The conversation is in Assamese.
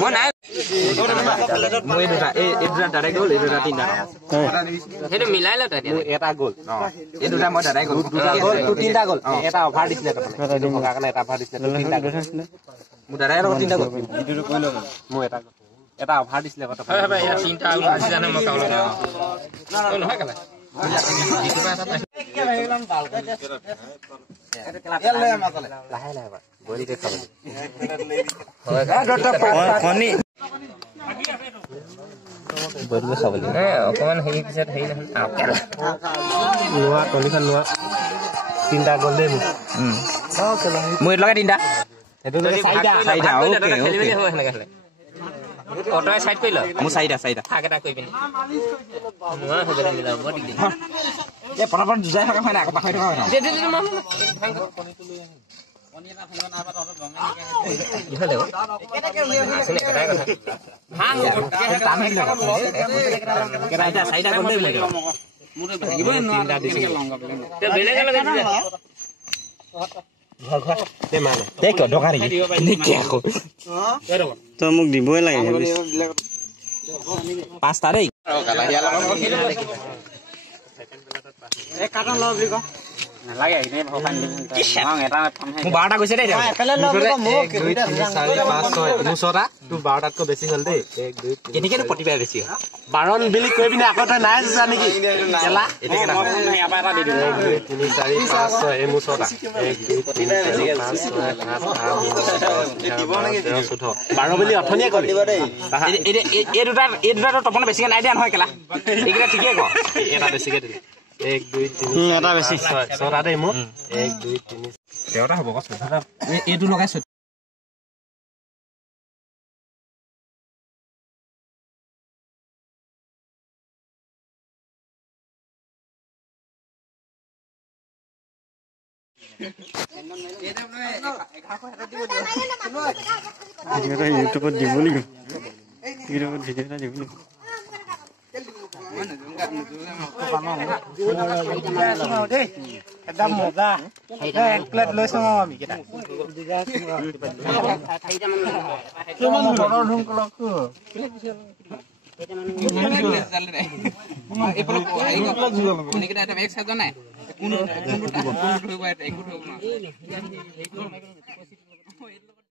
মই নাই মই দুটা দাদাই গ'ল এই দুটা তিনটা সেইটো মিলাই ল তই এটা গ'ল এই দুটা মই দাদাই গ'ল দুটা গ'ল তোৰ তিনটা গ'ল এটা অফাৰ দিছিলে তাৰমানে এইটো ভগা কাৰণে এটা অফাৰ দিছিলে তোৰ তিনটা গ'ল মোৰ দাদাই লগত তিনটা গ'ল ইটোটো কৈ লও মই এটা অফাৰ দিছিলে কথা হয় হয় ইয়াৰ তিনটা আউট আছে জানো মই কাউল না নহয় কেলা জিতুবা এটা লাহে লাহে বলি দে খাব হয় খনি বলি খাব এ অকমান হেৰি পিছত হেৰি নহয় লোৱা টলিখন লোৱা তিনটা গ'ল দে মই লগাই তিনটা এটো চাৰিটা ওকে খেলি মেলি হয় হেনেকা খেলে অটোই সাইড কইল মু সাইডা থাকেটা কই পিনি নোৱা হবলে মিলাব দিদি এ পৰাপৰ জুজাই থকা হয় না আকৌ পাখৈ থকা হয় না দে মাম ভাঙ কণিটো লৈ আহি কণি এটা ভাঙ না বাত অটো বঙে ইহলে কেটা কে আসলে কেটা কথা ভাঙ টানি লগ কেটা সাইডা কোন দে লাগে মুরে ভাগিব না তিনটা দিছে তে বেলেগে লগাই দিছে ঘর ঘর দে মানে দেখ দোকানী নেকি আকো তো মোক দিবই লাগে পাঁচটা দেই এ কাটন ল বুলি ক নালাগে এনে ভবান কি সাং এটা মু 12টা গৈছে দেই এফালে ল বুলি ক মোক 1 2 3 4 5 6 মুছৰা তু 12টাত কো বেছি হল দেই 1 2 3 কেনেকে প্ৰতিবাই বেছি হল 12 বিলি কৈ বিনে আকতে নাই যা নেকি কেলা এটাকে না ইয়াবা এটা দি দিও 1 2 3 4 5 6 এ মুছৰা 1 2 3 4 5 6 7 8 দিব নেকি 12 বিলি অথনিয়ে কৰি দিব দেই এই দুটা তপন বেছিকে নাই দিয়া নহয় কেলা এইকেইটা ঠিকে ক এটা বেছিকে দি 1 2 3 এটা বেছি ছটা দেই মোক 1 2 3 তেৰটা হ'ব কষ্ট এইটো লগাইছ এটা ইউটিউবত দিব লাগিব ইউটিউবত ভিডিও এটা দিব লাগিব একদম মজা এক প্লেট লৈ চাম আমি কেটা কিমান বড় ঢুং কলক এপলো কোন কেটা এটা এক সাইজ নাই কোন ধৰিব এটা একো ধৰিব না